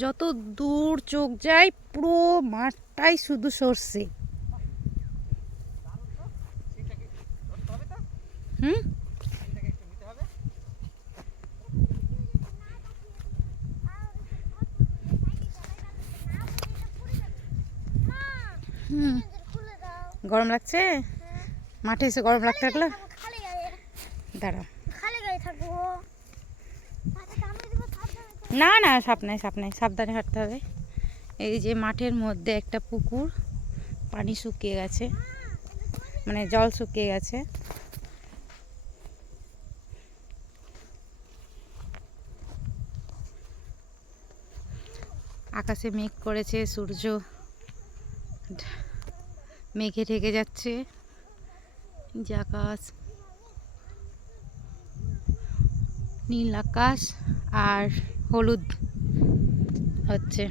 যত দূর চোখ যায় পুরো মাঠটাই শুধু সরষে। হুম, হুম, গরম লাগছে? মাঠে এসে গরম লাগতে লাগলো। দাঁড়াও, না না, সাপ নাই, সাপ নাই, সাবধানে হাঁটতে হবে। এই যে মাঠের মধ্যে একটা পুকুর, পানি শুকিয়ে গেছে, মানে জল শুকিয়ে গেছে। আকাশে মেঘ করেছে, সূর্য মেঘে ঢেকে যাচ্ছে। যে আকাশ, নীল আকাশ আর হলুদ হচ্ছে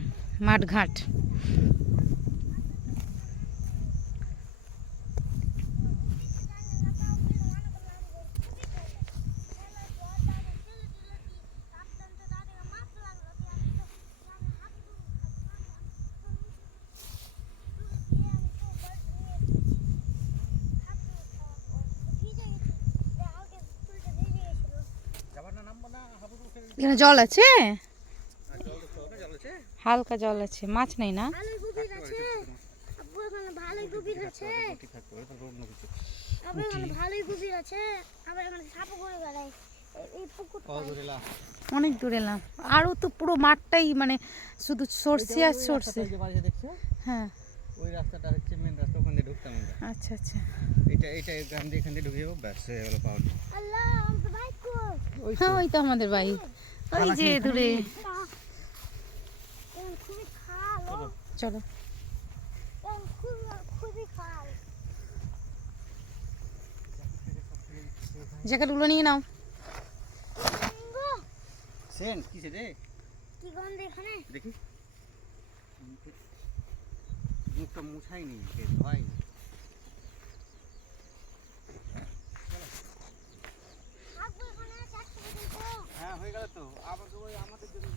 মাঠঘাট। এখানে জল আছে, হালকা জল আছে, মাছ নেই না? অনেক দূর এলাম, আরো তো পুরো মাঠটাই মানে শুধু সরষে আর সরষে। হ্যাঁ, ওই রাস্তাটা হচ্ছে মেন রাস্তা, ওখান দিয়ে ঢুকতাম আমরা। আচ্ছা আচ্ছা, এটা গ্রাম দিয়ে এখান দিয়ে ঢুকে যাবো, ব্যাস হয়ে গেল পাওয়া। হ্যাঁ ওই তো আমাদের বাড়ি, ওই যে দূরে। চলো, জ্যাকেটগুলো নিয়ে নাও। সেন্ট কিসে রে? কি গন্ধ এখানে? দেখি, মুখটা মুছাইনি, ধোয়াই। হ্যাঁ হয়ে গেল তো, আবার ওই আমাদের জন্য